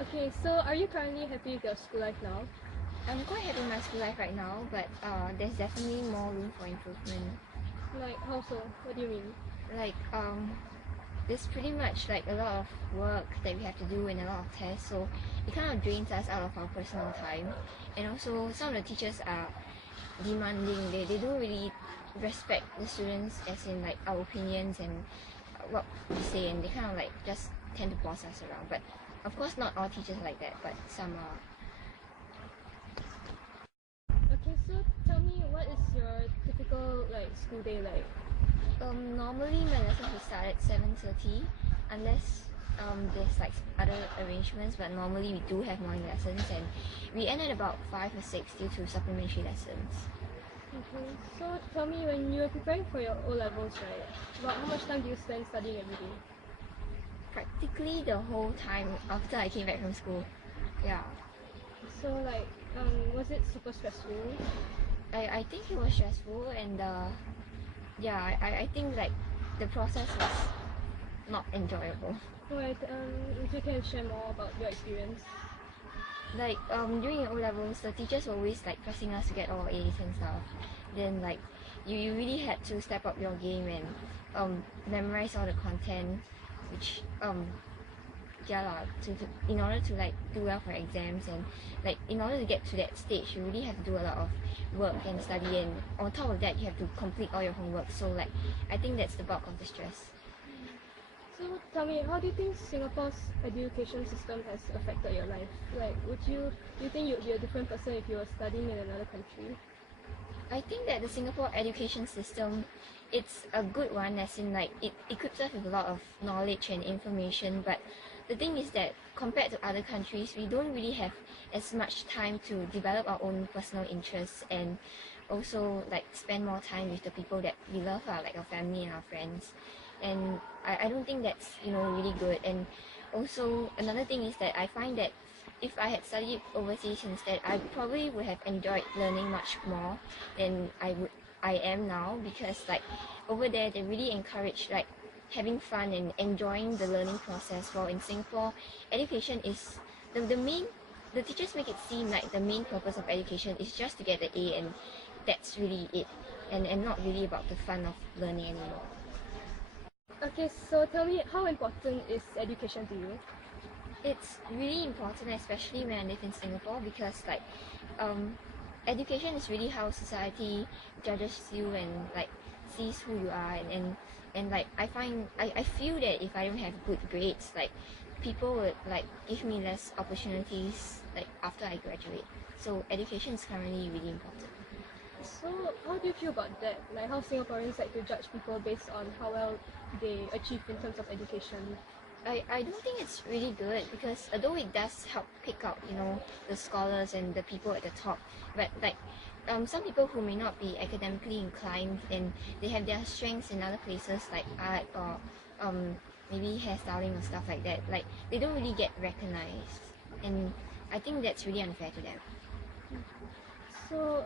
Okay, so are you currently happy with your school life now? I'm quite happy with my school life right now, but there's definitely more room for improvement. Like, how so? What do you mean? Like there's pretty much like a lot of work that we have to do and a lot of tests, so it kind of drains us out of our personal time. And also some of the teachers are demanding. They don't really respect the students as in like our opinions and what we say, and they kind of like just tend to boss us around. But of course not all teachers are like that, but some are. Okay, so tell me, what is your typical like school day like? Normally my lessons will start at 7:30 unless there's like other arrangements, but normally we do have morning lessons and we end at about 5 or 6 due to supplementary lessons. Okay, so tell me, when you were preparing for your O levels, right? About how much time do you spend studying every day? Practically the whole time after I came back from school. Yeah. So like, was it super stressful? I think it was stressful and yeah, I think like the process was not enjoyable. Alright, if you can share more about your experience. Like during O levels, the teachers were always like pressing us to get all A's and stuff. Then like you really had to step up your game and memorize all the content, which yeah lah, in order to like do well for exams, and like in order to get to that stage, you really have to do a lot of work and study, and on top of that you have to complete all your homework. So like I think that's the bulk of the stress. So tell me, how do you think Singapore's education system has affected your life? Like, do you think you'd be a different person if you were studying in another country? I think that the Singapore education system, it's a good one, as in like it equips us with a lot of knowledge and information, but the thing is that compared to other countries, we don't really have as much time to develop our own personal interests and also like spend more time with the people that we love, like our family and our friends. And I don't think that's really good. And also another thing is that I find that if I had studied overseas instead, I probably would have enjoyed learning much more than I am now, because like over there they really encourage like having fun and enjoying the learning process, while in Singapore education is the main, the teachers make it seem like the main purpose of education is just to get the A, and that's really it, and not really about the fun of learning anymore. Okay, so tell me, how important is education to you? It's really important, especially when I live in Singapore, because like education is really how society judges you and like sees who you are, and like I feel that if I don't have good grades, like people would like give me less opportunities like after I graduate. So education is currently really important. So how do you feel about that? Like, how Singaporeans like to judge people based on how well they achieve in terms of education? I don't think it's really good, because although it does help pick out, the scholars and the people at the top, but like some people who may not be academically inclined and they have their strengths in other places like art or maybe hairstyling or stuff like that, like they don't really get recognized, and I think that's really unfair to them. So,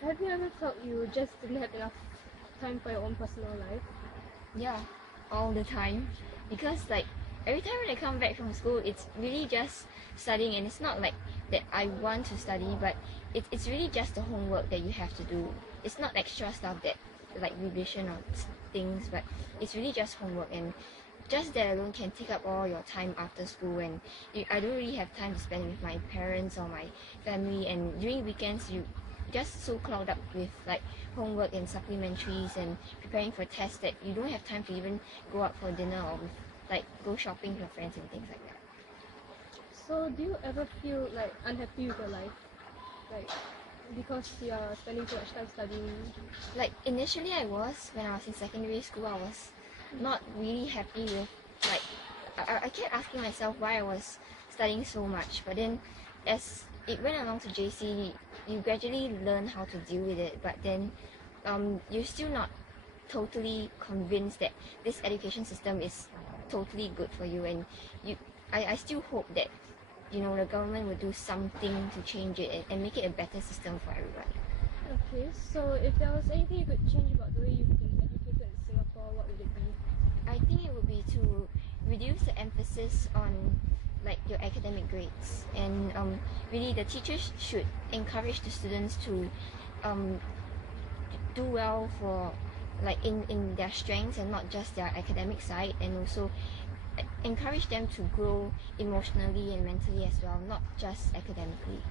have you ever felt you just didn't have enough time for your own personal life? Yeah, all the time, because like every time when I come back from school, it's really just studying, and it's not like that I want to study, but it's really just the homework that you have to do. It's not extra stuff that like revision or things, but it's really just homework, and just that alone can take up all your time after school, and I don't really have time to spend with my parents or my family, and during weekends you just so clogged up with like homework and supplementaries and preparing for tests that you don't have time to even go out for dinner or with, like go shopping with your friends and things like that. So, do you ever feel like unhappy with your life? Like, because you are spending too much time studying? Like initially I was, when I was in secondary school, I was not really happy with like I kept asking myself why I was studying so much, but then as it went along to JC, you gradually learn how to deal with it, but then you're still not totally convinced that this education system is totally good for you, and I still hope that the government will do something to change it, and make it a better system for everyone. Okay, so if there was anything you could change about the way you've been educated in Singapore, what would it be? I think it would be to reduce the emphasis on like your academic grades, and really the teachers should encourage the students to um, do well for like in their strengths and not just their academic side, and also encourage them to grow emotionally and mentally as well, not just academically.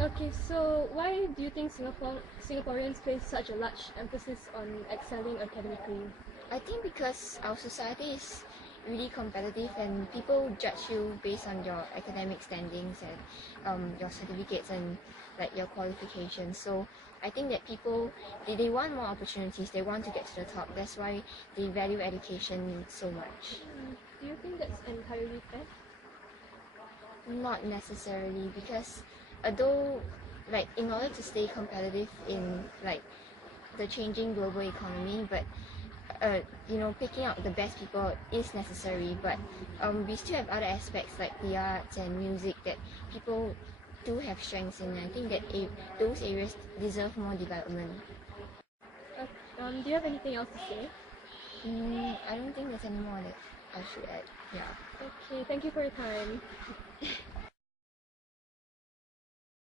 Okay, so why do you think Singaporeans place such a large emphasis on excelling academically? I think because our society is really competitive and people judge you based on your academic standings and your certificates and like your qualifications. So I think that people they want more opportunities, they want to get to the top. That's why they value education so much. Do you think that's entirely fair? Not necessarily, because although like in order to stay competitive in like the changing global economy, but picking out the best people is necessary, but we still have other aspects like the arts and music that people do have strengths in. I think that those areas deserve more development. Do you have anything else to say? I don't think there's any more that I should add. Yeah. Okay, thank you for your time.